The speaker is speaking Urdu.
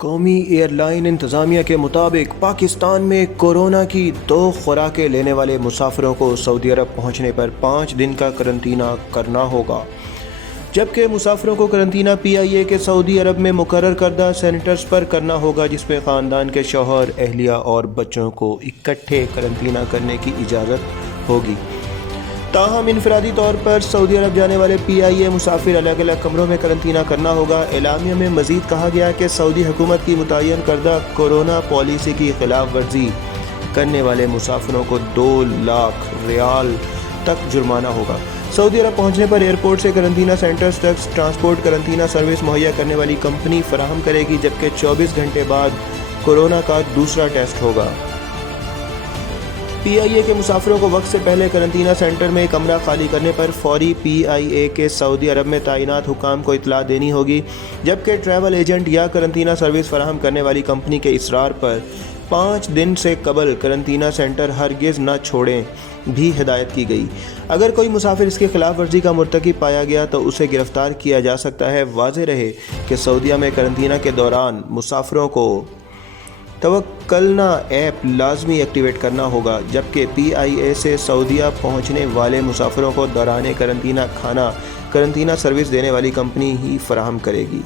قومی ایئر لائن انتظامیہ کے مطابق پاکستان میں کورونا کی 2 خوراکیں لینے والے مسافروں کو سعودی عرب پہنچنے پر 5 دن کا قرنطینہ کرنا ہوگا، جبکہ مسافروں کو قرنطینہ PIA کے سعودی عرب میں مقرر کردہ سینٹرز پر کرنا ہوگا، جس میں خاندان کے شوہر، اہلیہ اور بچوں کو اکٹھے قرنطینہ کرنے کی اجازت ہوگی۔ تاہم انفرادی طور پر سعودی عرب جانے والے PIA مسافر الگ الگ کمروں میں قرنطینہ کرنا ہوگا۔ اعلامیہ میں مزید کہا گیا کہ سعودی حکومت کی متعین کردہ کورونا پالیسی کی خلاف ورزی کرنے والے مسافروں کو 2 لاکھ ریال تک جرمانہ ہوگا۔ سعودی عرب پہنچنے پر ایئرپورٹ سے قرنطینہ سینٹرز تک ٹرانسپورٹ قرنطینہ سروس مہیا کرنے والی کمپنی فراہم کرے گی، جبکہ 24 گھنٹے بعد کورونا کا دوسرا ٹیسٹ ہوگا۔ PIA کے مسافروں کو وقت سے پہلے قرنطینہ سینٹر میں کمرہ خالی کرنے پر فوری PIA کے سعودی عرب میں تعینات حکام کو اطلاع دینی ہوگی، جبکہ ٹریول ایجنٹ یا قرنطینہ سروس فراہم کرنے والی کمپنی کے اصرار پر 5 دن سے قبل قرنطینہ سینٹر ہرگز نہ چھوڑیں بھی ہدایت کی گئی۔ اگر کوئی مسافر اس کی خلاف ورزی کا مرتکب پایا گیا تو اسے گرفتار کیا جا سکتا ہے۔ واضح رہے کہ سعودیہ میں قرنطینہ کے دوران مسافروں کو توکلنا ایپ لازمی ایکٹیویٹ کرنا ہوگا، جبکہ PIA سے سعودیہ پہنچنے والے مسافروں کو دوران قرنطینہ کھانا قرنطینہ سروس دینے والی کمپنی ہی فراہم کرے گی۔